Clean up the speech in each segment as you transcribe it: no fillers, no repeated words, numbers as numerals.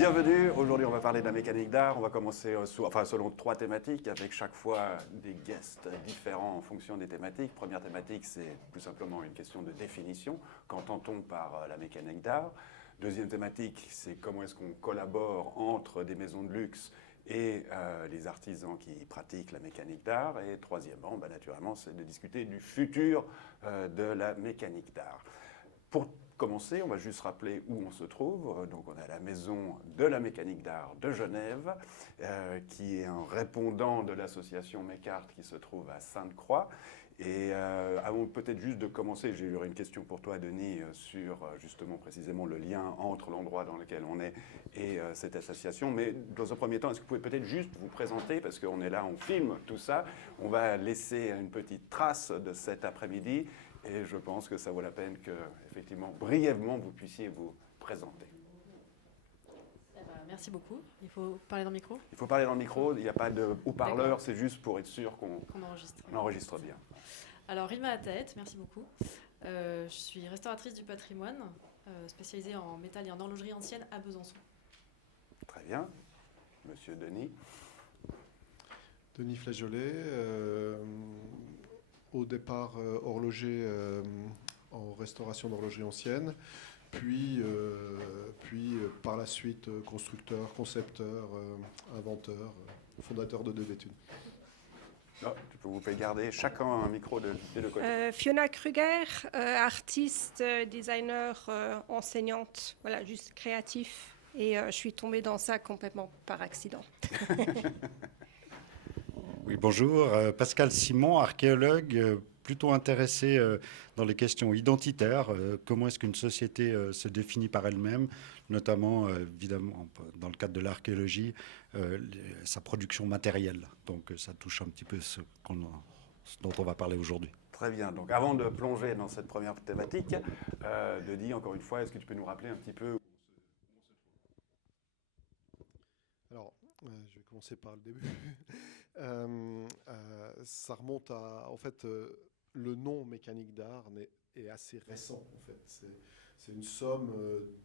Bienvenue, aujourd'hui on va parler de la mécanique d'art, on va commencer selon 3 thématiques avec chaque fois des guests différents en fonction des thématiques. Première thématique, c'est tout simplement une question de définition, qu'entend-on par la mécanique d'art? Deuxième thématique, c'est comment est-ce qu'on collabore entre des maisons de luxe et les artisans qui pratiquent la mécanique d'art. Et troisièmement, naturellement, c'est de discuter du futur de la mécanique d'art. Pour commencer, on va juste rappeler où on se trouve. Donc, on est à la Maison de la Mécanique d'Art de Genève, qui est un répondant de l'association Mécart qui se trouve à Sainte-Croix. Et avant peut-être juste de commencer, j'ai une question pour toi, Denis, sur justement précisément le lien entre l'endroit dans lequel on est et cette association. Mais dans un premier temps, est-ce que vous pouvez peut-être juste vous présenter, parce qu'on est là, on filme tout ça. On va laisser une petite trace de cet après-midi. Et je pense que ça vaut la peine que, effectivement, brièvement, vous puissiez vous présenter. Merci beaucoup. Il faut parler dans le micro? Il faut parler dans le micro, il n'y a pas de haut-parleur, c'est juste pour être sûr qu'on enregistre bien. Alors, Rima Ataet, merci beaucoup. Je suis restauratrice du patrimoine, spécialisée en métal et en horlogerie ancienne à Besançon. Très bien. Monsieur Denis. Denis Flageolet, au départ horloger en restauration d'horlogerie ancienne, puis par la suite constructeur, concepteur, inventeur, fondateur de Devetune. Vous pouvez garder chacun un micro des deux côtés. Fiona Kruger, artiste, designer, enseignante, voilà, juste créatif. Et je suis tombée dans ça complètement par accident. Oui, bonjour. Pascal Simon, archéologue, plutôt intéressé dans les questions identitaires. Comment est-ce qu'une société se définit par elle-même, notamment, évidemment, dans le cadre de l'archéologie, sa production matérielle. Donc ça touche un petit peu ce dont on va parler aujourd'hui. Très bien. Donc avant de plonger dans cette première thématique, Denis, encore une fois, est-ce que tu peux nous rappeler un petit peu Alors, je vais commencer par le début. Ça remonte à, en fait, le nom mécanique d'art est assez récent. En fait, c'est une somme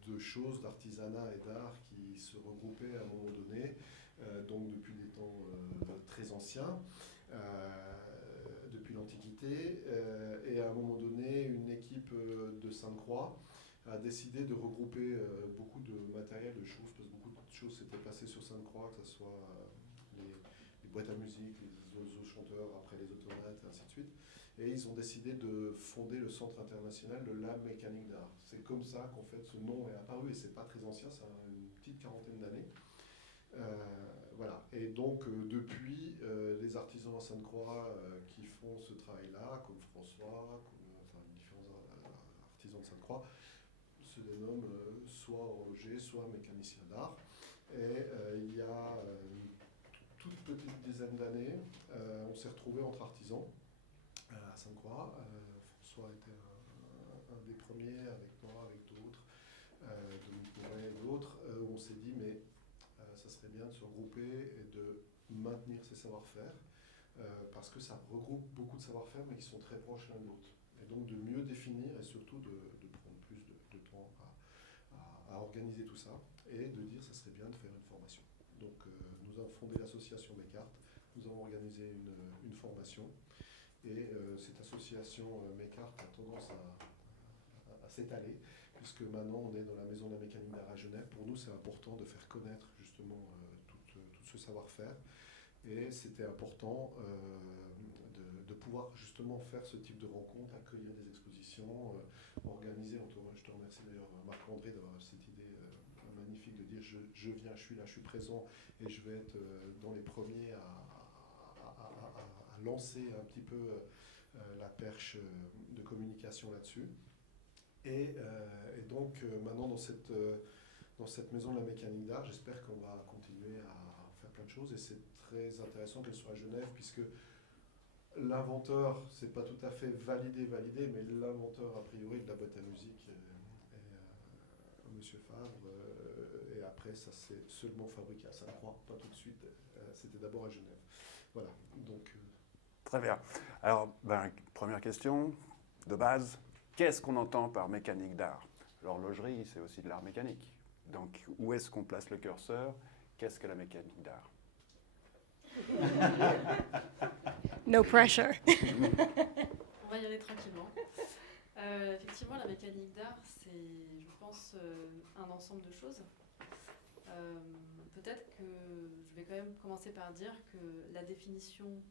de choses, d'artisanat et d'art qui se regroupaient à un moment donné, donc depuis des temps très anciens, depuis l'Antiquité, et à un moment donné, une équipe de Sainte-Croix a décidé de regrouper beaucoup de matériel, de choses, parce que beaucoup de choses s'étaient passées sur Sainte-Croix, que ce soit les boîtes à musique, les oiseaux chanteurs, après les automates, et ainsi de suite. Et ils ont décidé de fonder le Centre international de la mécanique d'art. C'est comme ça qu'en fait ce nom est apparu, et c'est pas très ancien, ça a une petite quarantaine d'années. Voilà. Et donc depuis, les artisans à Sainte-Croix qui font ce travail-là, comme François, comme différents artisans de Sainte-Croix, se dénomment soit horloger, soit mécanicien d'art. Et il y a une toute petite dizaine d'années, on s'est retrouvés entre artisans à Sainte-Croix. François était un des premiers, avec moi, avec d'autres, Dominique Mouret et d'autres. On s'est dit, mais ça serait bien de se regrouper et de maintenir ces savoir-faire, parce que ça regroupe beaucoup de savoir-faire, mais qui sont très proches l'un de l'autre. Et donc de mieux définir et surtout de prendre plus de temps à organiser tout ça, et de dire que ça serait bien de faire une formation. Donc nous avons fondé l'association Mécart, nous avons organisé une formation, et cette association Mécart a tendance à s'étaler, puisque maintenant on est dans la Maison de la Mécanique d'Art à Genève. Pour nous c'est important de faire connaître justement tout ce savoir-faire, et c'était important de pouvoir justement faire ce type de rencontres, accueillir des expositions, organiser. Je te remercie d'ailleurs Marc-André d'avoir cette idée magnifique de dire je viens, je suis là, je suis présent, et je vais être dans les premiers à lancer un petit peu la perche de communication là-dessus. Et donc maintenant dans cette maison de la mécanique d'art, j'espère qu'on va continuer à faire plein de choses, et c'est très intéressant qu'elle soit à Genève, puisque l'inventeur, c'est pas tout à fait validé, mais l'inventeur a priori de la boîte à musique est Monsieur Favre, et après ça s'est seulement fabriqué à Sainte-Croix, pas tout de suite, c'était d'abord à Genève. Voilà, donc... Très bien. Alors, première question de base, qu'est-ce qu'on entend par mécanique d'art? L'horlogerie, c'est aussi de l'art mécanique. Donc, où est-ce qu'on place le curseur? Qu'est-ce que la mécanique d'art? No pressure. On va y aller tranquillement. Effectivement, la mécanique d'art, c'est, je pense, un ensemble de choses. Peut-être que je vais quand même commencer par dire que la définition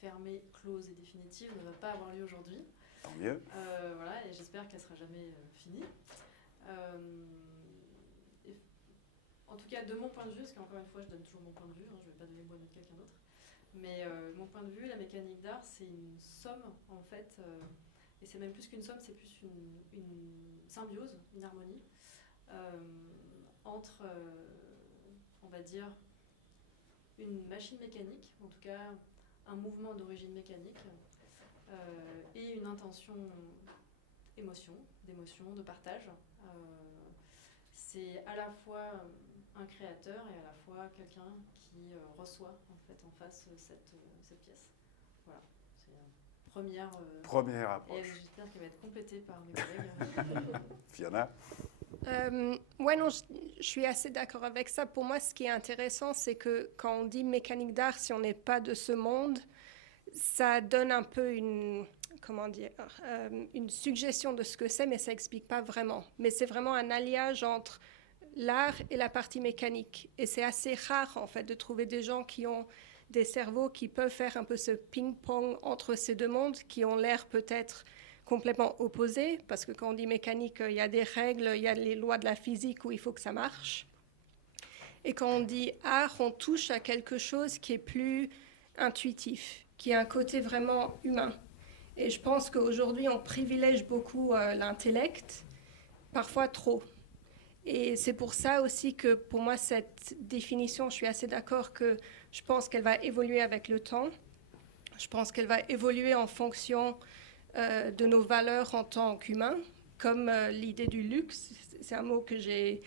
fermée, close et définitive ne va pas avoir lieu aujourd'hui. Tant mieux. Voilà, et j'espère qu'elle ne sera jamais finie. En tout cas, de mon point de vue, parce qu'encore une fois, je donne toujours mon point de vue, hein, je ne vais pas donner le point de vue de quelqu'un d'autre, mais mon point de vue, la mécanique d'art, c'est une somme, en fait, et c'est même plus qu'une somme, c'est plus une symbiose, une harmonie, entre, on va dire, une machine mécanique, en tout cas un mouvement d'origine mécanique, et une intention d'émotion, de partage. C'est à la fois un créateur et à la fois quelqu'un qui reçoit en fait en face cette pièce. Voilà, c'est une première Approche. et j'espère qu'elle va être complétée par mes collègues. Fiona? Ouais, non, je suis assez d'accord avec ça. Pour moi, ce qui est intéressant, c'est que quand on dit mécanique d'art, si on n'est pas de ce monde, ça donne un peu une suggestion de ce que c'est, mais ça n'explique pas vraiment. Mais c'est vraiment un alliage entre l'art et la partie mécanique. Et c'est assez rare, en fait, de trouver des gens qui ont des cerveaux qui peuvent faire un peu ce ping-pong entre ces deux mondes, qui ont l'air peut-être complètement opposés, parce que quand on dit mécanique, il y a des règles, il y a les lois de la physique où il faut que ça marche. Et quand on dit art, on touche à quelque chose qui est plus intuitif, qui a un côté vraiment humain. Et je pense qu'aujourd'hui, on privilège beaucoup l'intellect, parfois trop. Et c'est pour ça aussi que pour moi, cette définition, je suis assez d'accord que je pense qu'elle va évoluer avec le temps. Je pense qu'elle va évoluer en fonction de nos valeurs en tant qu'humains, comme l'idée du luxe. C'est un mot que j'ai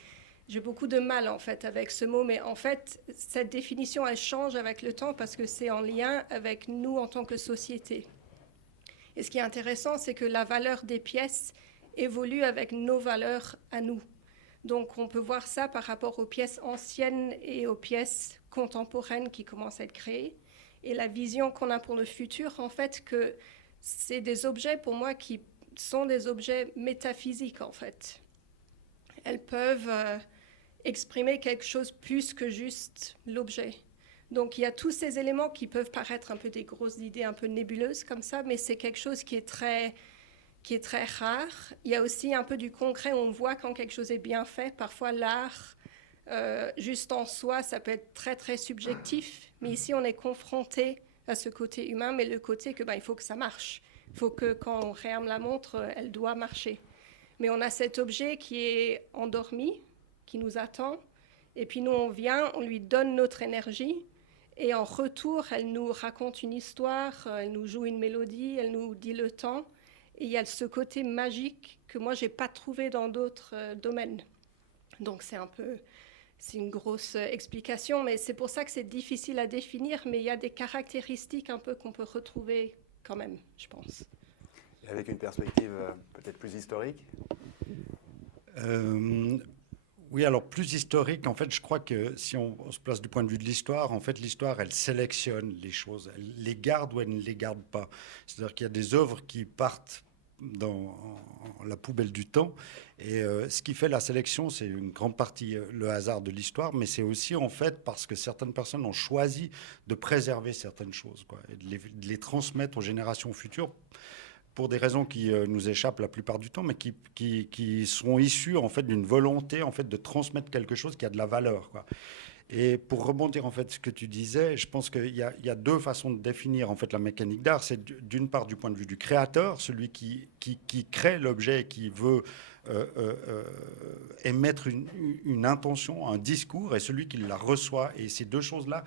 beaucoup de mal en fait avec ce mot, mais en fait, cette définition, elle change avec le temps parce que c'est en lien avec nous en tant que société. Et ce qui est intéressant, c'est que la valeur des pièces évolue avec nos valeurs à nous. Donc on peut voir ça par rapport aux pièces anciennes et aux pièces contemporaines qui commencent à être créées. Et la vision qu'on a pour le futur, en fait, que c'est des objets pour moi qui sont des objets métaphysiques, en fait. Elles peuvent exprimer quelque chose plus que juste l'objet. Donc il y a tous ces éléments qui peuvent paraître un peu des grosses idées un peu nébuleuses comme ça, mais c'est quelque chose qui est très rare. Il y a aussi un peu du concret, on voit quand quelque chose est bien fait. Parfois l'art, juste en soi, ça peut être très très subjectif, mais ici on est confronté à ce côté humain, mais le côté que il faut que ça marche. Il faut que quand on réarme la montre, elle doit marcher. Mais on a cet objet qui est endormi, qui nous attend, et puis nous on vient, on lui donne notre énergie, et en retour, elle nous raconte une histoire, elle nous joue une mélodie, elle nous dit le temps. Et il y a ce côté magique que moi, je n'ai pas trouvé dans d'autres domaines. Donc, c'est une grosse explication, mais c'est pour ça que c'est difficile à définir, mais il y a des caractéristiques un peu qu'on peut retrouver quand même, je pense. Et avec une perspective peut-être plus historique? Oui, alors plus historique, en fait, je crois que si on se place du point de vue de l'histoire, en fait, l'histoire, elle sélectionne les choses. Elle les garde ou elle ne les garde pas. C'est-à-dire qu'il y a des œuvres qui partent dans la poubelle du temps. Et ce qui fait la sélection, c'est une grande partie le hasard de l'histoire, mais c'est aussi, en fait, parce que certaines personnes ont choisi de préserver certaines choses, quoi, et de les transmettre aux générations futures, pour des raisons qui nous échappent la plupart du temps, mais qui sont issues en fait d'une volonté en fait de transmettre quelque chose qui a de la valeur, quoi. Et pour rebondir en fait ce que tu disais, je pense qu'il y a deux façons de définir en fait la mécanique d'art. C'est d'une part du point de vue du créateur, celui qui crée l'objet, qui veut émettre une intention, un discours, et celui qui la reçoit. Et ces deux choses-là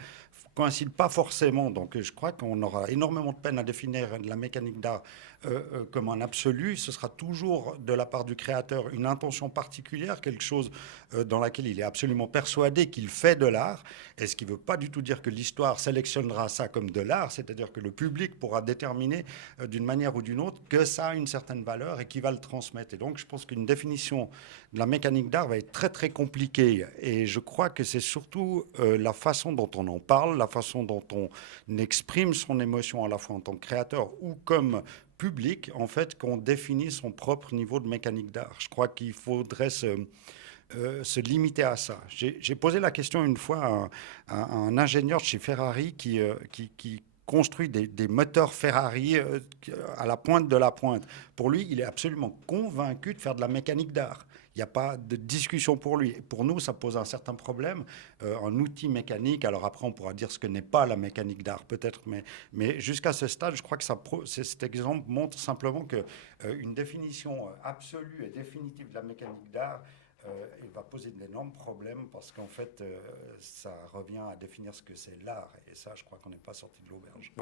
coïncident pas forcément. Donc je crois qu'on aura énormément de peine à définir la mécanique d'art comme un absolu. Ce sera toujours de la part du créateur une intention particulière, quelque chose dans laquelle il est absolument persuadé qu'il fait de l'art, et ce qui ne veut pas du tout dire que l'histoire sélectionnera ça comme de l'art, c'est-à-dire que le public pourra déterminer d'une manière ou d'une autre que ça a une certaine valeur et qu'il va le transmettre. Et donc je pense qu'une définition de la mécanique d'art va être très très compliquée, et je crois que c'est surtout la façon dont on en parle, la façon dont on exprime son émotion à la fois en tant que créateur ou comme public, en fait, qu'on définit son propre niveau de mécanique d'art. Je crois qu'il faudrait se limiter à ça. J'ai posé la question une fois à un ingénieur de chez Ferrari qui construit des moteurs Ferrari à la pointe de la pointe. Pour lui, il est absolument convaincu de faire de la mécanique d'art. Il n'y a pas de discussion pour lui. Pour nous, ça pose un certain problème. Un outil mécanique, alors après, on pourra dire ce que n'est pas la mécanique d'art, peut-être, mais jusqu'à ce stade, je crois que cet exemple montre simplement qu'une définition absolue et définitive de la mécanique d'art il va poser d'énormes problèmes parce qu'en fait, ça revient à définir ce que c'est l'art. Et ça, je crois qu'on n'est pas sorti de l'auberge.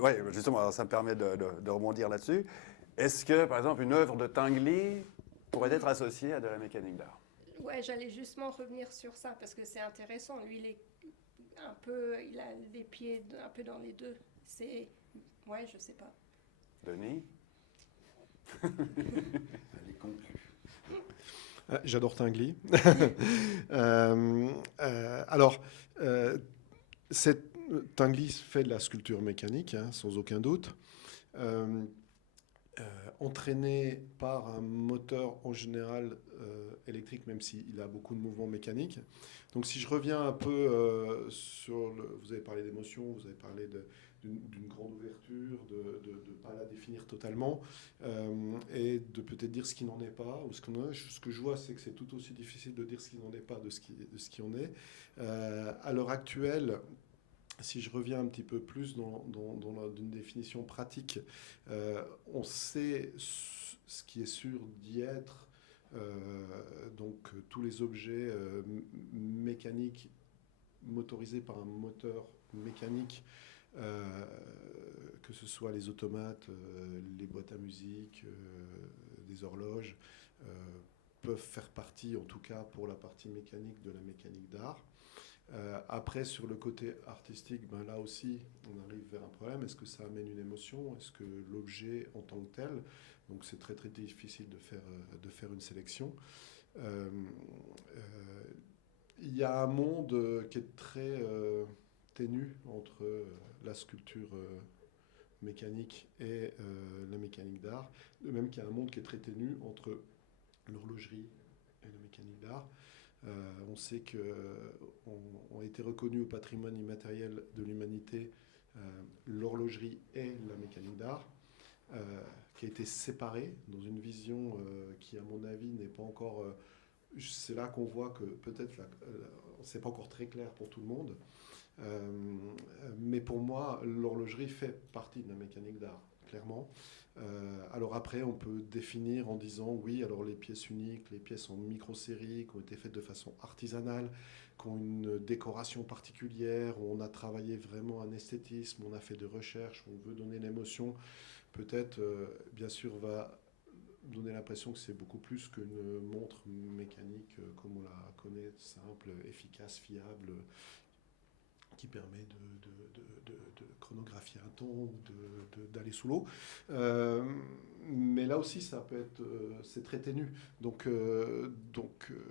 Oui, justement, alors ça me permet de rebondir là-dessus. Est-ce que, par exemple, une œuvre de Tinguely pourrait être associée à de la mécanique d'art? Ouais, j'allais justement revenir sur ça parce que c'est intéressant. Lui, il a les pieds un peu dans les deux. Ouais, je sais pas. Denis? Elle est conclue. J'adore Tinguely. Tinguely fait de la sculpture mécanique, hein, sans aucun doute. Entraîné par un moteur en général électrique, même s'il a beaucoup de mouvements mécaniques. Donc si je reviens un peu vous avez parlé d'émotion, vous avez parlé d'une grande ouverture, de ne pas la définir totalement, et de peut-être dire ce qui n'en est pas, ou ce qu'on a. Ce que je vois, c'est que c'est tout aussi difficile de dire ce qui n'en est pas de ce qui en est. À l'heure actuelle, si je reviens un petit peu plus dans une définition pratique, on sait ce qui est sûr d'y être, donc tous les objets mécaniques motorisés par un moteur mécanique, que ce soit les automates, les boîtes à musique, des horloges, peuvent faire partie, en tout cas pour la partie mécanique, de la mécanique d'art. Après, sur le côté artistique, là aussi, on arrive vers un problème. Est-ce que ça amène une émotion? Est-ce que l'objet en tant que tel? Donc c'est très très difficile de faire une sélection. Il y a un monde qui est très ténu entre la sculpture mécanique et la mécanique d'art. De même qu'il y a un monde qui est très ténu entre l'horlogerie et la mécanique d'art. On sait qu'ont été reconnus au patrimoine immatériel de l'humanité l'horlogerie et la mécanique d'art, qui a été séparée dans une vision qui, à mon avis, n'est pas encore... c'est là qu'on voit que peut-être c'est pas encore très clair pour tout le monde. Mais pour moi, l'horlogerie fait partie de la mécanique d'art, clairement. Alors après, on peut définir en disant oui, alors les pièces uniques, les pièces en micro-série qui ont été faites de façon artisanale, qui ont une décoration particulière, où on a travaillé vraiment un esthétisme, on a fait des recherches, on veut donner l'émotion, peut-être, bien sûr, va donner l'impression que c'est beaucoup plus qu'une montre mécanique comme on la connaît, simple, efficace, fiable, qui permet de chronographier un temps ou d'aller sous l'eau. Mais là aussi, ça peut être, c'est très ténu. Donc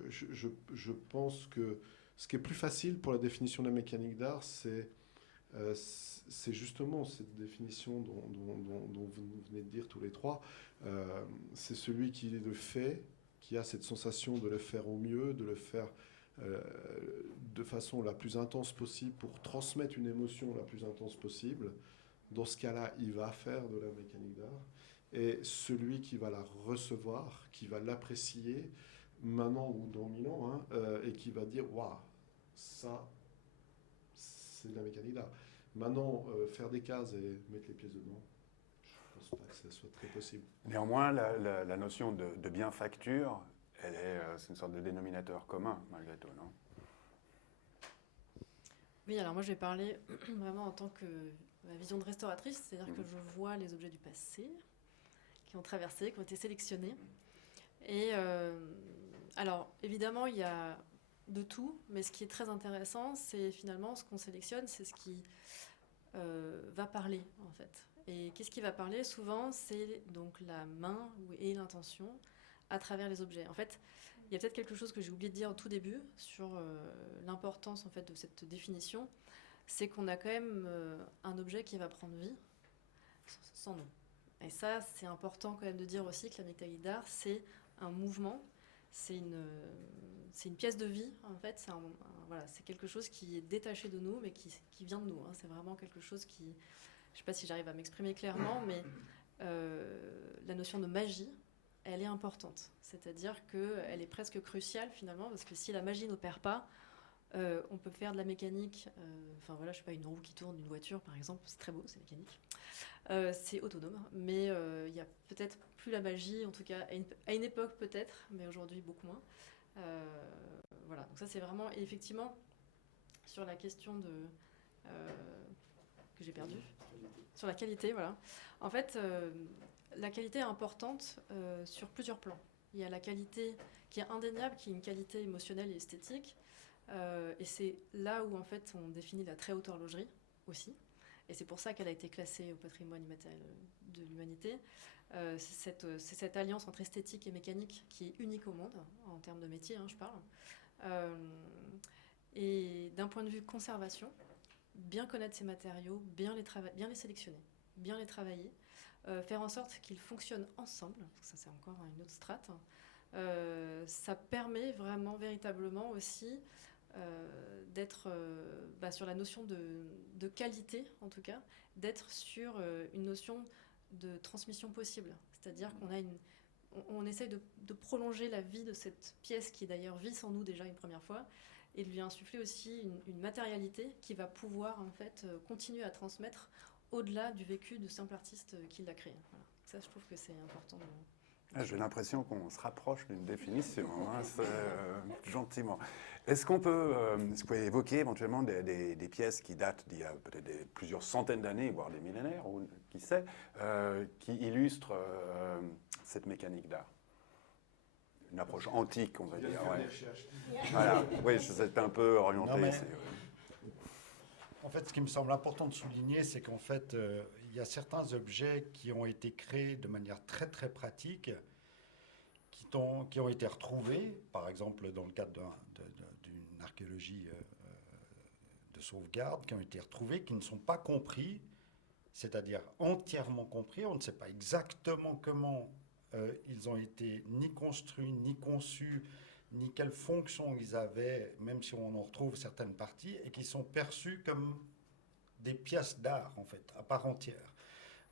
je pense que ce qui est plus facile pour la définition de la mécanique d'art, c'est justement cette définition dont vous venez de dire tous les trois. C'est celui qui le fait, qui a cette sensation de le faire au mieux, de le faire de façon la plus intense possible pour transmettre une émotion la plus intense possible. Dans ce cas-là, il va faire de la mécanique d'art. Et celui qui va la recevoir, qui va l'apprécier maintenant ou dans 1000 ans, et qui va dire « Waouh, ça, c'est de la mécanique d'art ». Maintenant, faire des cases et mettre les pièces dedans, je ne pense pas que ça soit très possible. Néanmoins, la notion de bienfacture, c'est une sorte de dénominateur commun, malgré tout, non? Oui, alors moi je vais parler vraiment en tant que vision de restauratrice, c'est-à-dire que je vois les objets du passé qui ont traversé, qui ont été sélectionnés. Et alors, évidemment, il y a de tout, mais ce qui est très intéressant, c'est finalement ce qu'on sélectionne, c'est ce qui va parler, en fait. Et qu'est-ce qui va parler? Souvent, c'est donc la main et l'intention à travers les objets. En fait, il y a peut-être quelque chose que j'ai oublié de dire au tout début sur l'importance en fait, de cette définition, c'est qu'on a quand même un objet qui va prendre vie sans nous. Et ça, c'est important quand même de dire aussi que la mécanique d'art, c'est un mouvement, c'est une pièce de vie, en fait. Voilà, c'est quelque chose qui est détaché de nous, mais qui vient de nous. Hein. C'est vraiment quelque chose qui... Je ne sais pas si j'arrive à m'exprimer clairement, mais la notion de magie, elle est importante. C'est-à-dire qu'elle est presque cruciale, finalement, parce que si la magie n'opère pas, on peut faire de la mécanique, enfin voilà, je sais pas, une roue qui tourne, une voiture par exemple, c'est très beau, c'est mécanique. C'est autonome, mais il n'y a peut-être plus la magie, en tout cas à une époque peut-être, mais aujourd'hui beaucoup moins. Voilà, donc ça c'est vraiment, et effectivement, sur la question de... que j'ai perdu, sur la qualité, voilà. En fait, la qualité est importante sur plusieurs plans. Il y a la qualité qui est indéniable, qui est une qualité émotionnelle et esthétique, et c'est là où en fait on définit la très haute horlogerie aussi. Et c'est pour ça qu'elle a été classée au patrimoine immatériel de l'humanité. C'est cette alliance entre esthétique et mécanique qui est unique au monde, en termes de métier, hein, je parle. Et d'un point de vue conservation, bien connaître ces matériaux, bien les sélectionner, bien les travailler, faire en sorte qu'ils fonctionnent ensemble, parce que ça c'est encore une autre strate. Ça permet vraiment, véritablement aussi d'être sur la notion de qualité, en tout cas, d'être sur une notion de transmission possible. C'est-à-dire qu'on essaye de prolonger la vie de cette pièce qui d'ailleurs vit sans nous déjà une première fois, et de lui insuffler aussi une matérialité qui va pouvoir en fait continuer à transmettre au-delà du vécu du simple artiste qui l'a créé. Voilà. Ça, je trouve que c'est important. J'ai l'impression qu'on se rapproche d'une définition, hein, gentiment. Est-ce qu'on peut, est-ce que vous pouvez évoquer éventuellement des pièces qui datent d'il y a peut-être plusieurs centaines d'années, voire des millénaires, ou qui sait, qui illustrent cette mécanique d'art? Une approche antique, on va dire. Ouais. Voilà. Oui, c'était un peu orienté. Non, en fait, ce qui me semble important de souligner, c'est qu'en fait, il y a certains objets qui ont été créés de manière très très pratique, qui ont été retrouvés, par exemple dans le cadre d'une archéologie de sauvegarde, qui ont été retrouvés, qui ne sont pas compris, c'est-à-dire entièrement compris. On ne sait pas exactement comment ils ont été ni construits, ni conçus, ni quelle fonction ils avaient, même si on en retrouve certaines parties, et qui sont perçus comme des pièces d'art, en fait, à part entière.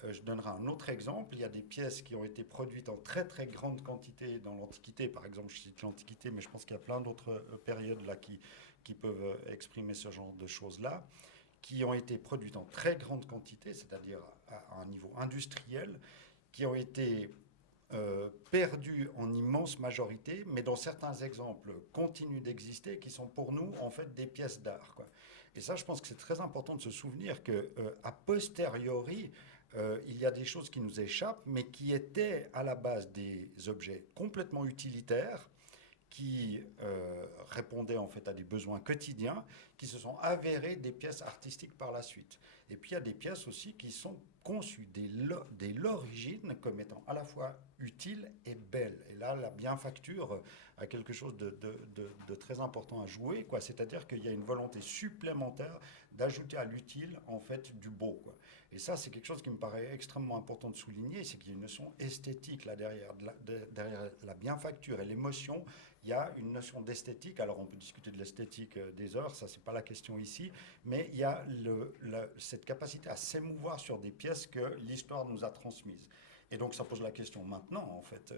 Je donnerai un autre exemple. Il y a des pièces qui ont été produites en très très grande quantité dans l'Antiquité. Par exemple, je cite l'Antiquité, mais je pense qu'il y a plein d'autres périodes là qui peuvent exprimer ce genre de choses-là, qui ont été produites en très grande quantité, c'est-à-dire à un niveau industriel, qui ont été perdues en immense majorité, mais dans certains exemples continuent d'exister, qui sont pour nous en fait des pièces d'art, quoi. Et ça, je pense que c'est très important de se souvenir que a posteriori, il y a des choses qui nous échappent, mais qui étaient à la base des objets complètement utilitaires, qui répondaient en fait à des besoins quotidiens, qui se sont avérés des pièces artistiques par la suite. Et puis il y a des pièces aussi qui sont conçues dès l'origine comme étant à la fois utiles et belles. Et là, la bienfacture a quelque chose de très important à jouer, quoi. C'est-à-dire qu'il y a une volonté supplémentaire d'ajouter à l'utile en fait du beau, quoi. Et ça, c'est quelque chose qui me paraît extrêmement important de souligner, c'est qu'il y a une notion esthétique là derrière, derrière la bienfacture et l'émotion. Il y a une notion d'esthétique. Alors on peut discuter de l'esthétique des heures, ça c'est pas la question ici, mais il y a cette capacité à s'émouvoir sur des pièces que l'histoire nous a transmises. Et donc ça pose la question maintenant, en fait,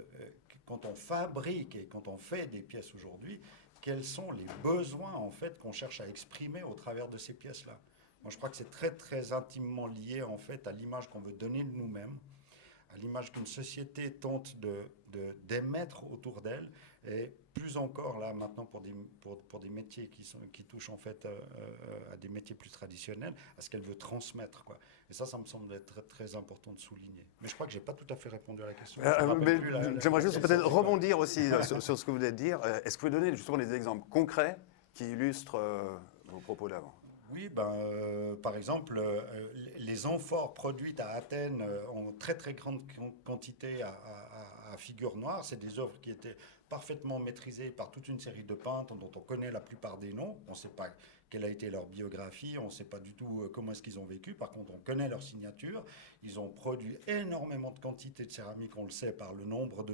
quand on fabrique et quand on fait des pièces aujourd'hui, quels sont les besoins en fait qu'on cherche à exprimer au travers de ces pièces-là? Moi je crois que c'est très très intimement lié en fait à l'image qu'on veut donner de nous-mêmes, à l'image qu'une société tente d'émettre autour d'elle, et plus encore là maintenant pour des métiers qui touchent en fait à des métiers plus traditionnels, à ce qu'elle veut transmettre, quoi. Et ça me semble être très, très important de souligner. Mais je crois que j'ai pas tout à fait répondu à la question. J'aimerais juste peut-être rebondir aussi sur ce que vous venez de dire. Est-ce que vous pouvez donner justement des exemples concrets qui illustrent vos propos d'avant? Oui, par exemple, les amphores produites à Athènes en très très grande quantité à figure noire, c'est des œuvres qui étaient parfaitement maîtrisées par toute une série de peintres dont on connaît la plupart des noms. On ne sait pas quelle a été leur biographie, on ne sait pas du tout comment est-ce qu'ils ont vécu. Par contre, on connaît leur signature. Ils ont produit énormément de quantités de céramique, on le sait par le nombre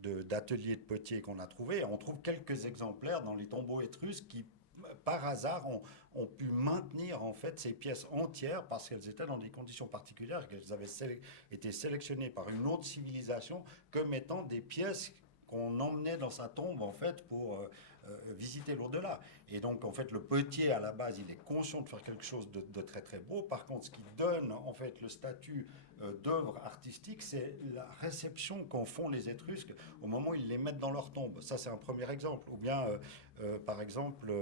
d'ateliers de potiers qu'on a trouvés. On trouve quelques exemplaires dans les tombeaux étrusques qui par hasard, ont pu maintenir en fait ces pièces entières parce qu'elles étaient dans des conditions particulières, qu'elles avaient été sélectionnées par une autre civilisation comme étant des pièces qu'on emmenait dans sa tombe en fait pour visiter l'au-delà. Et donc en fait le potier à la base il est conscient de faire quelque chose de très très beau. Par contre ce qui donne en fait le statut d'œuvre artistique, c'est la réception qu'en font les Étrusques au moment où ils les mettent dans leur tombe. Ça c'est un premier exemple. Ou bien par exemple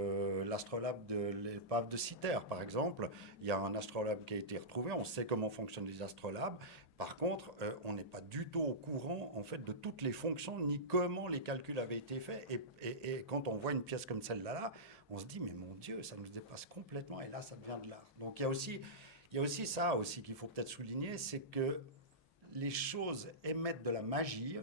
l'astrolabe de l'épave de Cythère par exemple. Il y a un astrolabe qui a été retrouvé, on sait comment fonctionnent les astrolabes. Par contre, on n'est pas du tout au courant en fait de toutes les fonctions ni comment les calculs avaient été faits. Et quand on voit une pièce comme celle-là, on se dit mais mon Dieu, ça nous dépasse complètement. Et là, ça devient de l'art. Donc il y a aussi ça aussi qu'il faut peut-être souligner, c'est que les choses émettent de la magie,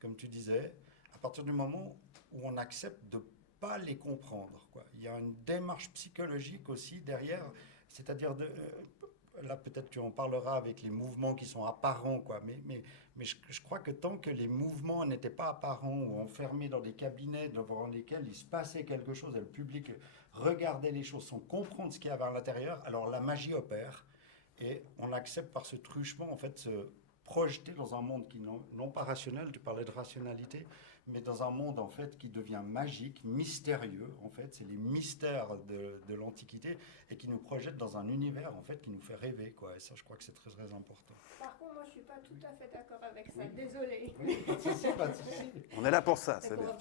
comme tu disais, à partir du moment où on accepte de pas les comprendre, quoi. Il y a une démarche psychologique aussi derrière, c'est-à-dire là, peut-être tu en parleras avec les mouvements qui sont apparents, quoi. Mais je crois que tant que les mouvements n'étaient pas apparents ou enfermés dans des cabinets devant lesquels il se passait quelque chose et le public regardait les choses sans comprendre ce qu'il y avait à l'intérieur, alors la magie opère et on accepte par ce truchement, en fait, se projeter dans un monde qui non pas rationnel, tu parlais de rationalité, mais dans un monde en fait qui devient magique, mystérieux en fait, c'est les mystères de l'Antiquité et qui nous projette dans un univers en fait qui nous fait rêver, quoi. Et ça je crois que c'est très très important. Par contre, moi je suis pas tout à fait d'accord avec ça, désolée. Oui, pas de souci, pas de souci. On est là pour ça, c'est bien.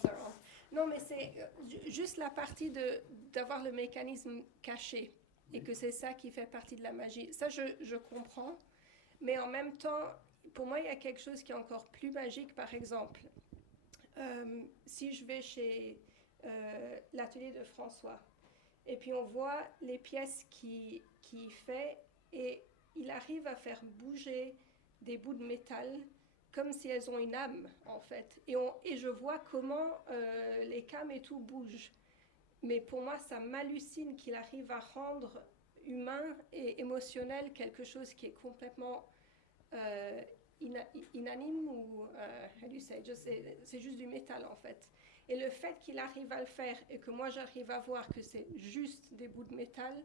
Non, mais c'est juste la partie d'avoir le mécanisme caché et que c'est ça qui fait partie de la magie. Ça, je comprends, mais en même temps, pour moi, il y a quelque chose qui est encore plus magique, par exemple. Si je vais chez l'atelier de François, et puis on voit les pièces qu'il fait, et il arrive à faire bouger des bouts de métal comme si elles ont une âme, en fait. Et je vois comment les cames et tout bougent. Mais pour moi, ça m'hallucine qu'il arrive à rendre humain et émotionnel quelque chose qui est complètement inanime ou c'est juste du métal en fait. Et le fait qu'il arrive à le faire et que moi j'arrive à voir que c'est juste des bouts de métal,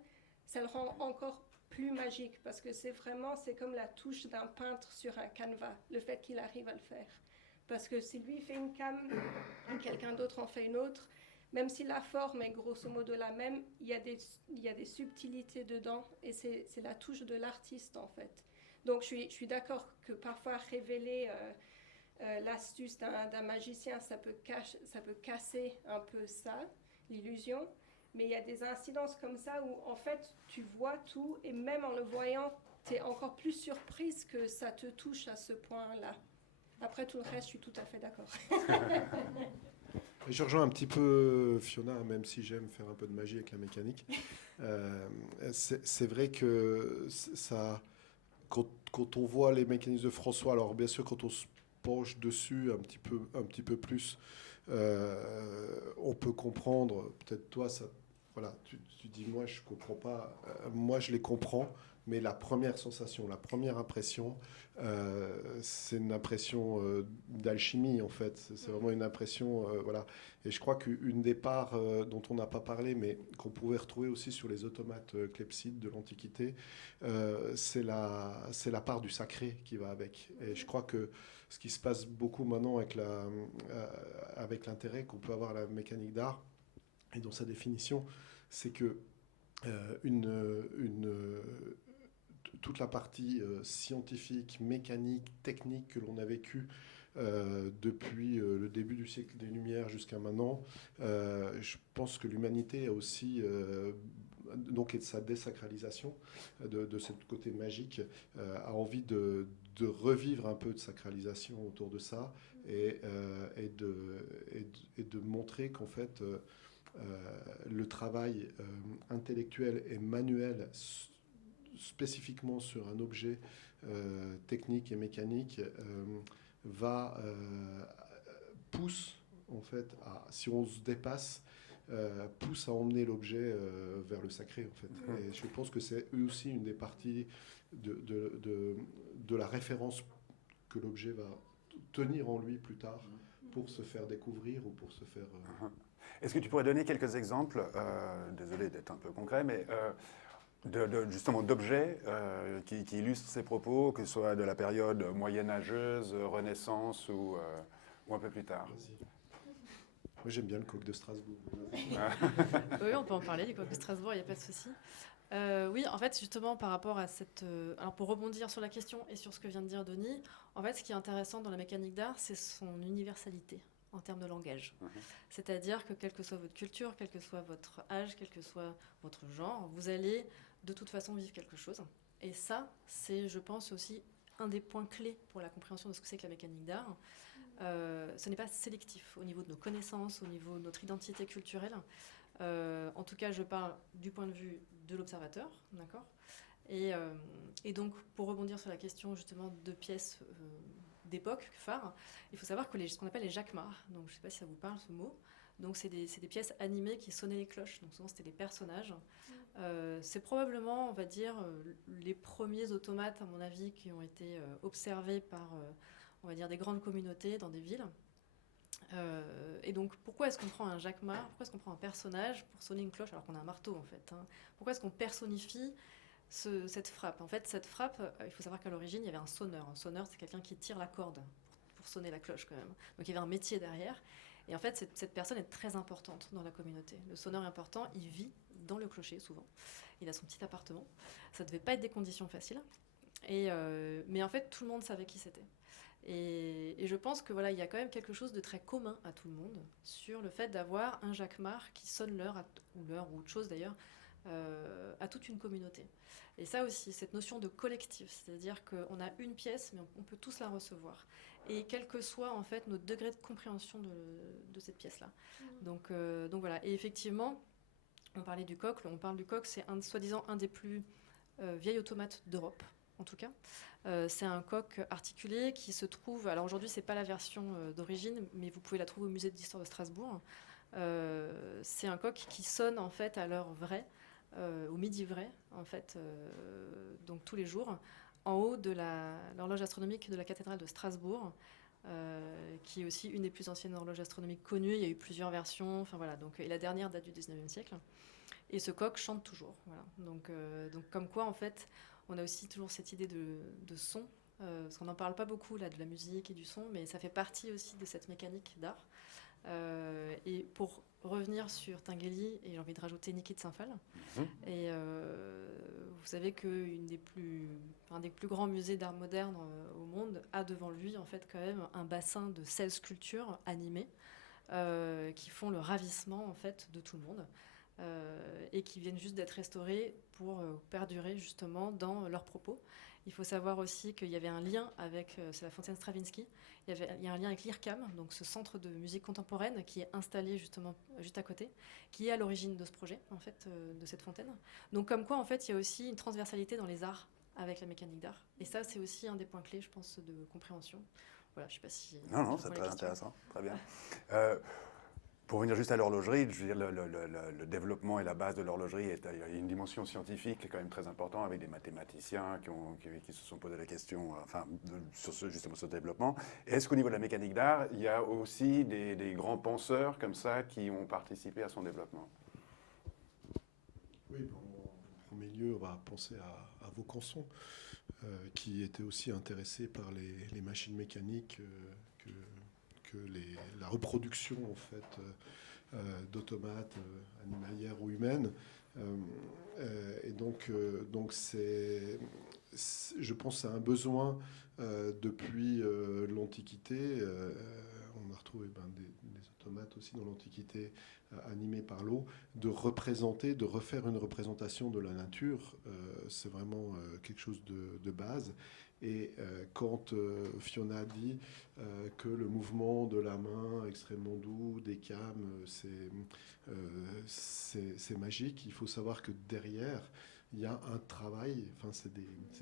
ça le rend encore plus magique parce que c'est comme la touche d'un peintre sur un canevas, le fait qu'il arrive à le faire. Parce que si lui fait une came et quelqu'un d'autre en fait une autre, même si la forme est grosso modo la même, il y a des subtilités dedans et c'est la touche de l'artiste en fait. Donc je suis d'accord que parfois révéler l'astuce d'un magicien, ça peut casser un peu ça, l'illusion, mais il y a des incidences comme ça où en fait tu vois tout et même en le voyant, tu es encore plus surprise que ça te touche à ce point-là. Après tout le reste, je suis tout à fait d'accord. Je rejoins un petit peu Fiona, même si j'aime faire un peu de magie avec la mécanique. C'est vrai que ça... Quand on voit les mécanismes de François, alors bien sûr quand on se penche dessus un petit peu plus, on peut comprendre, peut-être toi, ça, voilà, tu dis moi je comprends pas, moi je les comprends, mais la première sensation, la première impression, c'est une impression d'alchimie en fait, c'est vraiment une impression, voilà. Et je crois qu'une des parts dont on n'a pas parlé, mais qu'on pouvait retrouver aussi sur les automates clepsydes de l'Antiquité, c'est la part du sacré qui va avec. Et je crois que ce qui se passe beaucoup maintenant avec l'intérêt qu'on peut avoir à la mécanique d'art, et dans sa définition, c'est que toute la partie scientifique, mécanique, technique que l'on a vécue depuis le début du siècle des Lumières jusqu'à maintenant, je pense que l'humanité a aussi, donc, et de sa désacralisation, de ce côté magique, a envie de revivre un peu de sacralisation autour de ça et de montrer qu'en fait, le travail intellectuel et manuel spécifiquement sur un objet technique et mécanique pousse en fait si on se dépasse, pousse à emmener l'objet vers le sacré en fait. Et je pense que c'est aussi une des parties de la référence que l'objet va tenir en lui plus tard pour se faire découvrir ou pour se faire... Est-ce que tu pourrais donner quelques exemples, désolé d'être un peu concret, mais justement d'objets qui illustrent ces propos, que ce soit de la période moyenâgeuse, Renaissance ou un peu plus tard? Vas-y. Moi j'aime bien le coq de Strasbourg. Oui, on peut en parler du coq de Strasbourg, il n'y a pas de souci. Oui, en fait, justement, par rapport à cette... alors, pour rebondir sur la question et sur ce que vient de dire Denis, en fait, ce qui est intéressant dans la mécanique d'art, c'est son universalité en termes de langage. C'est-à-dire que quelle que soit votre culture, quel que soit votre âge, quel que soit votre genre, vous allez de toute façon vivre quelque chose. Et ça, c'est, je pense, aussi un des points clés pour la compréhension de ce que c'est que la mécanique d'art. Ce n'est pas sélectif au niveau de nos connaissances, au niveau de notre identité culturelle. En tout cas, je parle du point de vue de l'observateur, d'accord ? Et donc, pour rebondir sur la question justement de pièces d'époque phares, il faut savoir que ce qu'on appelle les jacquemars, donc je ne sais pas si ça vous parle ce mot, donc c'est des pièces animées qui sonnaient les cloches, donc souvent c'était des personnages. C'est probablement, on va dire, les premiers automates, à mon avis, qui ont été observés par, on va dire, des grandes communautés dans des villes. Et donc, pourquoi est-ce qu'on prend un jacquemart, pourquoi est-ce qu'on prend un personnage pour sonner une cloche alors qu'on a un marteau en fait, hein? Pourquoi est-ce qu'on personnifie cette frappe? En fait, cette frappe, il faut savoir qu'à l'origine, il y avait un sonneur. Un sonneur, c'est quelqu'un qui tire la corde pour sonner la cloche quand même. Donc il y avait un métier derrière. Et en fait, cette personne est très importante dans la communauté. Le sonneur est important, il vit dans le clocher souvent. Il a son petit appartement. Ça ne devait pas être des conditions faciles. Mais en fait, tout le monde savait qui c'était. Et je pense que voilà, il y a quand même quelque chose de très commun à tout le monde sur le fait d'avoir un jacquemart qui sonne l'heure, ou autre chose d'ailleurs, à toute une communauté. Et ça aussi, cette notion de collectif, c'est-à-dire qu'on a une pièce, mais on peut tous la recevoir. Et quel que soit en fait notre degré de compréhension de cette pièce-là. Donc voilà. Et effectivement, on parlait du coq. On parle du coq, c'est soi-disant un des plus vieilles automates d'Europe. En tout cas, c'est un coq articulé qui se trouve... Alors aujourd'hui, ce n'est pas la version d'origine, mais vous pouvez la trouver au musée d'histoire de Strasbourg. C'est un coq qui sonne en fait à l'heure vraie, au midi vrai, en fait, donc tous les jours, en haut de l'horloge astronomique de la cathédrale de Strasbourg, qui est aussi une des plus anciennes horloges astronomiques connues. Il y a eu plusieurs versions, enfin voilà. Donc, et la dernière date du 19e siècle. Et ce coq chante toujours. Voilà. Donc comme quoi, en fait, on a aussi toujours cette idée de son, parce qu'on n'en parle pas beaucoup là, de la musique et du son, mais ça fait partie aussi de cette mécanique d'art. Et pour revenir sur Tinguely, et j'ai envie de rajouter Niki de Saint-Phal, et vous savez qu'un des plus grands musées d'art moderne au monde a devant lui en fait quand même un bassin de 16 sculptures animées qui font le ravissement en fait de tout le monde. Et qui viennent juste d'être restaurés pour perdurer justement dans leurs propos. Il faut savoir aussi qu'il y avait un lien avec, c'est la fontaine Stravinsky, il y a un lien avec l'IRCAM, donc ce centre de musique contemporaine qui est installé justement juste à côté, qui est à l'origine de ce projet, en fait, de cette fontaine. Donc comme quoi, en fait, il y a aussi une transversalité dans les arts avec la mécanique d'art. Et ça, c'est aussi un des points clés, je pense, de compréhension. Voilà, je sais pas si... Non, c'est très intéressant, très bien. Pour revenir juste à l'horlogerie, je veux dire, le développement et la base de l'horlogerie, il y a une dimension scientifique qui est quand même très importante, avec des mathématiciens qui se sont posé la question sur justement ce développement. Est-ce qu'au niveau de la mécanique d'art, il y a aussi des grands penseurs comme ça qui ont participé à son développement? Oui, en premier lieu, on va penser à Vaucanson, qui était aussi intéressé par les machines mécaniques que la reproduction en fait d'automates animalières ou humaines, et donc je pense que c'est un besoin depuis l'Antiquité. On a retrouvé des automates aussi dans l'Antiquité animés par l'eau, de représenter, de refaire une représentation de la nature. C'est vraiment quelque chose de base. Et quand Fiona dit que le mouvement de la main extrêmement doux, des cames, c'est magique, il faut savoir que derrière, il y a un travail, enfin, c'est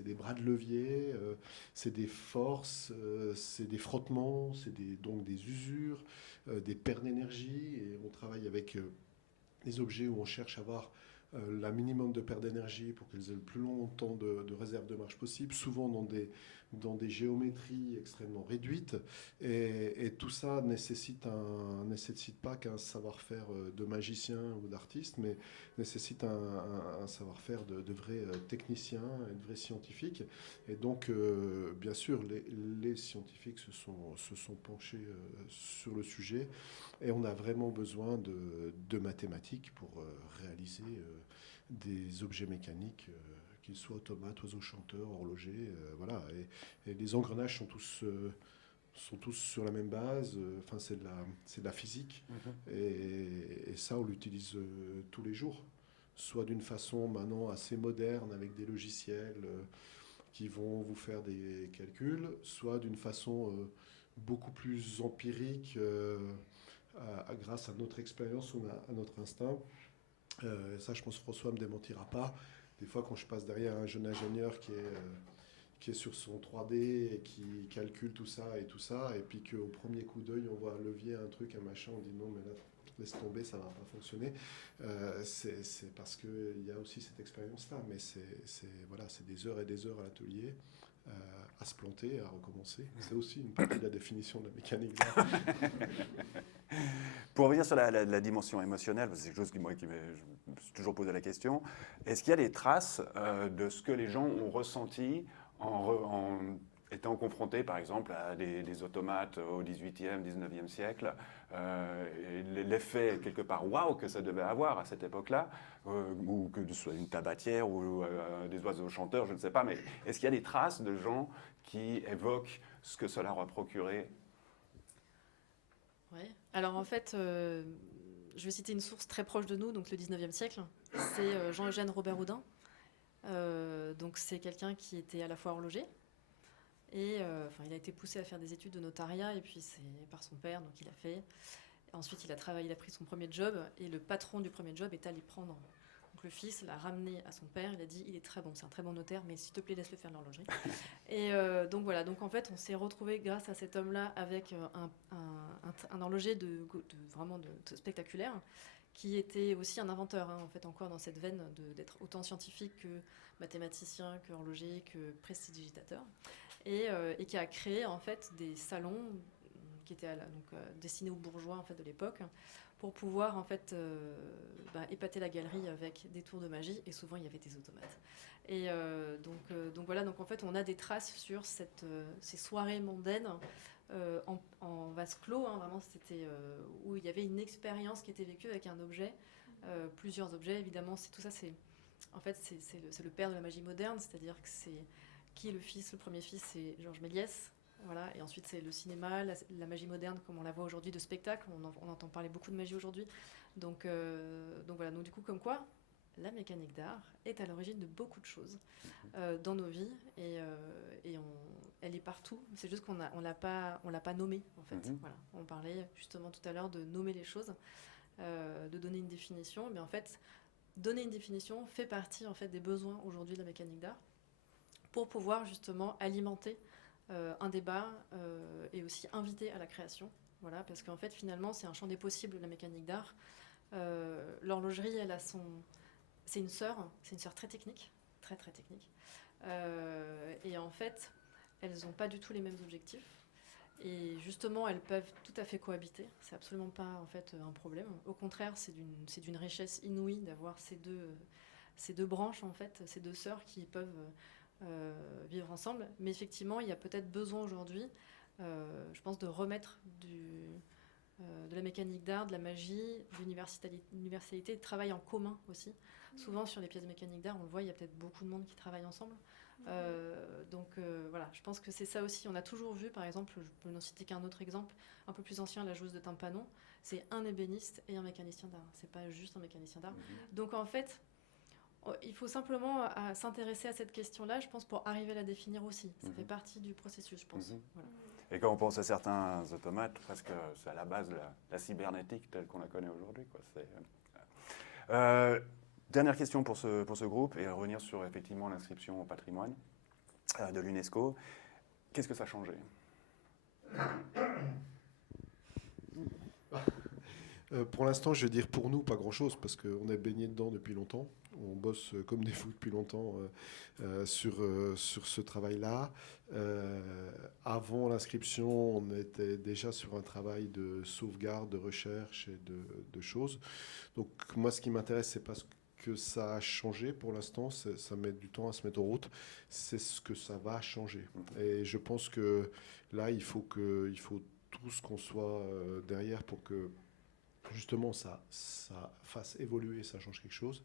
des bras de levier, c'est des forces, c'est des frottements, donc des usures, des paires d'énergie, et on travaille avec des objets où on cherche à avoir la minimum de paires d'énergie pour qu'ils aient le plus longtemps de réserve de marche possible, souvent dans des géométries extrêmement réduites. Et tout ça nécessite pas qu'un savoir-faire de magicien ou d'artiste, mais nécessite un savoir-faire de vrais techniciens et de vrais scientifiques. Et donc, bien sûr, les scientifiques se sont penchés sur le sujet. Et on a vraiment besoin de mathématiques pour réaliser des objets mécaniques, qu'ils soient automates, oiseaux chanteurs, horlogers, voilà. Et les engrenages sont tous sur la même base. Enfin, c'est de la physique. Et ça, on l'utilise tous les jours. Soit d'une façon maintenant assez moderne avec des logiciels qui vont vous faire des calculs, soit d'une façon beaucoup plus empirique grâce à notre expérience ou à notre instinct. Ça, je pense que François ne me démentira pas. Des fois, quand je passe derrière un jeune ingénieur qui est sur son 3D et qui calcule tout ça, et puis qu'au premier coup d'œil, on voit un levier, un truc, un machin, on dit non, mais là, laisse tomber, ça ne va pas fonctionner. C'est parce qu'il y a aussi cette expérience-là, mais voilà, c'est des heures et des heures à l'atelier. À se planter, à recommencer. C'est aussi une partie de la définition de la mécanique d'art. Pour revenir sur la dimension émotionnelle, c'est quelque chose je me suis toujours posé la question, est-ce qu'il y a des traces de ce que les gens ont ressenti en étant confrontés, par exemple, à des automates au XVIIIe, XIXe siècle, l'effet, quelque part, waouh, que ça devait avoir à cette époque-là, ou que ce soit une tabatière ou des oiseaux chanteurs, je ne sais pas, mais est-ce qu'il y a des traces de gens qui évoquent ce que cela leur a procuré? Oui. Alors en fait, je vais citer une source très proche de nous, donc le 19e siècle. C'est Jean-Eugène Robert Houdin. Donc c'est quelqu'un qui était à la fois horloger, et il a été poussé à faire des études de notariat, et puis c'est par son père, donc il a fait. Et ensuite il a pris son premier job, et le patron du premier job est allé prendre. Donc le fils l'a ramené à son père, il a dit il est très bon, c'est un très bon notaire, mais s'il te plaît laisse-le faire de l'horlogerie. Et donc voilà, donc en fait on s'est retrouvé grâce à cet homme-là avec un horloger vraiment de spectaculaire, qui était aussi un inventeur, hein, en fait encore dans cette veine d'être autant scientifique que mathématicien, que horloger, que prestidigitateur, et qui a créé en fait des salons qui étaient destinés aux bourgeois en fait de l'époque, pour pouvoir en fait épater la galerie avec des tours de magie, et souvent il y avait des automates. Et donc voilà, donc en fait on a des traces sur ces soirées mondaines en vase clos, hein, vraiment c'était où il y avait une expérience qui était vécue avec un objet, plusieurs objets évidemment. C'est tout ça, c'est le père de la magie moderne, c'est-à-dire que c'est qui est le fils, le premier fils, c'est Georges Méliès. Voilà, et ensuite c'est le cinéma, la magie moderne comme on la voit aujourd'hui, de spectacle, on entend parler beaucoup de magie aujourd'hui. Donc voilà, donc du coup comme quoi la mécanique d'art est à l'origine de beaucoup de choses dans nos vies, et elle est partout. C'est juste qu'on l'a pas nommée en fait. Voilà, on parlait justement tout à l'heure de nommer les choses, de donner une définition, mais en fait donner une définition fait partie en fait des besoins aujourd'hui de la mécanique d'art, pour pouvoir justement alimenter un débat et aussi inviter à la création. Voilà, parce qu'en fait, finalement, c'est un champ des possibles, la mécanique d'art. L'horlogerie, c'est une sœur très technique, très très technique. Et en fait, elles n'ont pas du tout les mêmes objectifs. Et justement, elles peuvent tout à fait cohabiter. C'est absolument pas en fait un problème. Au contraire, c'est d'une richesse inouïe d'avoir ces deux branches en fait, ces deux sœurs qui peuvent vivre ensemble. Mais effectivement, il y a peut-être besoin aujourd'hui, je pense, de remettre de la mécanique d'art, de la magie, de l'universalité, de travail en commun aussi. Souvent sur les pièces de mécanique d'art, on le voit, il y a peut-être beaucoup de monde qui travaille ensemble. Voilà, je pense que c'est ça aussi. On a toujours vu, par exemple, je peux n'en citer qu'un autre exemple, un peu plus ancien, la joueuse de tympanon, c'est un ébéniste et un mécanicien d'art. C'est pas juste un mécanicien d'art. Donc en fait, il faut simplement s'intéresser à cette question-là, je pense, pour arriver à la définir aussi. Ça fait partie du processus, je pense. Voilà. Et quand on pense à certains automates, presque c'est à la base de la cybernétique telle qu'on la connaît aujourd'hui, quoi. Dernière question pour ce groupe, et revenir sur effectivement l'inscription au patrimoine de l'UNESCO. Qu'est-ce que ça a changé? Pour l'instant, je vais dire pour nous, pas grand-chose, parce qu'on est baigné dedans depuis longtemps. On bosse comme des fous depuis longtemps sur ce travail-là. Avant l'inscription, on était déjà sur un travail de sauvegarde, de recherche et de choses. Donc moi, ce qui m'intéresse, c'est pas ce que ça a changé pour l'instant. Ça met du temps à se mettre en route. C'est ce que ça va changer. Et je pense que là, il faut tous qu'on soit derrière pour que justement ça fasse évoluer, ça change quelque chose.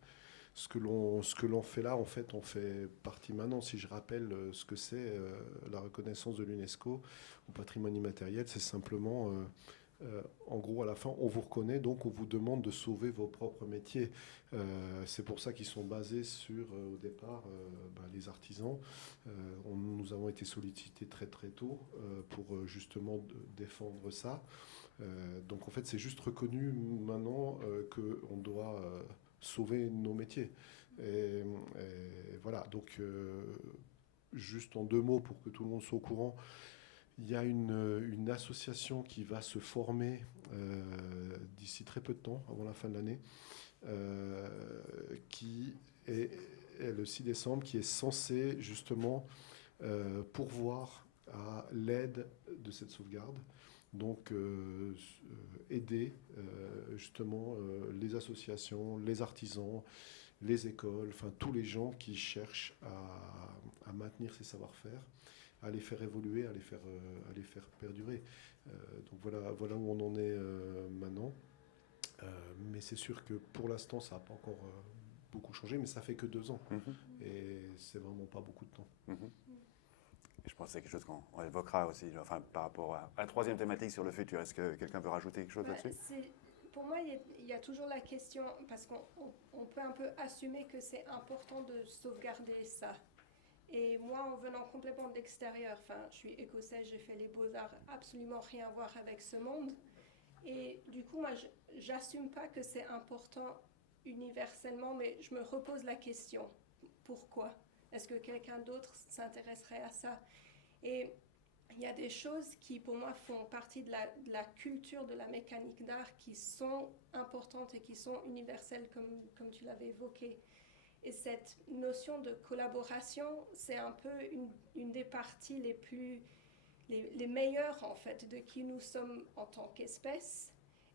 Ce que l'on fait là, en fait, on fait partie maintenant. Si je rappelle ce que c'est la reconnaissance de l'UNESCO au patrimoine immatériel, c'est simplement, en gros, à la fin, on vous reconnaît, donc on vous demande de sauver vos propres métiers. C'est pour ça qu'ils sont basés sur, au départ, les artisans. Nous avons été sollicités très très tôt pour justement défendre ça. Donc en fait, c'est juste reconnu maintenant qu'on doit sauver nos métiers. Et voilà, donc juste en 2 mots pour que tout le monde soit au courant, il y a une association qui va se former d'ici très peu de temps, avant la fin de l'année, qui est le 6 décembre, qui est censée justement pourvoir à l'aide de cette sauvegarde. Donc aider justement les associations, les artisans, les écoles, enfin tous les gens qui cherchent à maintenir ces savoir-faire, à les faire évoluer, à les faire perdurer. Donc voilà où on en est maintenant. Mais c'est sûr que pour l'instant, ça n'a pas encore beaucoup changé, mais ça fait que 2 ans. Et c'est vraiment pas beaucoup de temps. Je pense que c'est quelque chose qu'on évoquera aussi, enfin, par rapport à la troisième thématique sur le futur. Est-ce que quelqu'un veut rajouter quelque chose là-dessus? Pour moi, il y a toujours la question, parce qu'on peut un peu assumer que c'est important de sauvegarder ça. Et moi, en venant complètement de l'extérieur, enfin, je suis écossaise, j'ai fait les beaux-arts, absolument rien à voir avec ce monde. Et du coup, moi, j'assume pas que c'est important universellement, mais je me repose la question, pourquoi? Est-ce que quelqu'un d'autre s'intéresserait à ça? Et il y a des choses qui, pour moi, font partie de la culture de la mécanique d'art qui sont importantes et qui sont universelles, comme tu l'avais évoqué. Et cette notion de collaboration, c'est un peu une des parties les meilleures, en fait, de qui nous sommes en tant qu'espèce.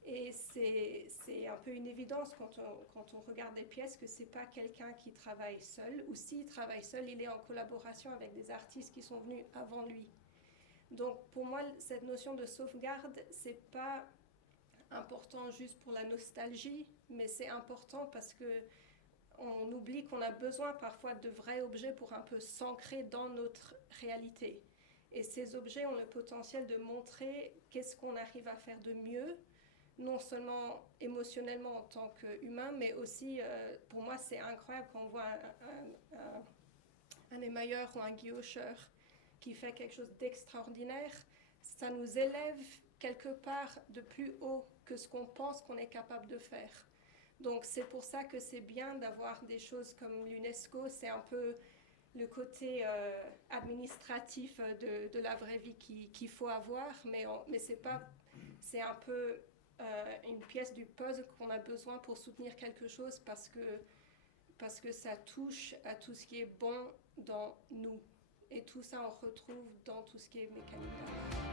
Et c'est un peu une évidence quand on regarde des pièces que c'est pas quelqu'un qui travaille seul, ou s'il travaille seul, il est en collaboration avec des artistes qui sont venus avant lui. Donc pour moi, cette notion de sauvegarde, c'est pas important juste pour la nostalgie, mais c'est important parce que on oublie qu'on a besoin parfois de vrais objets pour un peu s'ancrer dans notre réalité. Et ces objets ont le potentiel de montrer qu'est-ce qu'on arrive à faire de mieux, non seulement émotionnellement en tant qu'humain, mais aussi, pour moi, c'est incroyable quand on voit un émailleur ou un guillocheur qui fait quelque chose d'extraordinaire. Ça nous élève quelque part de plus haut que ce qu'on pense qu'on est capable de faire. Donc c'est pour ça que c'est bien d'avoir des choses comme l'UNESCO, c'est un peu le côté administratif de la vraie vie qu'il faut avoir, mais c'est un peu une pièce du puzzle qu'on a besoin pour soutenir quelque chose parce que ça touche à tout ce qui est bon dans nous. Et tout ça, on retrouve dans tout ce qui est mécanique d'art.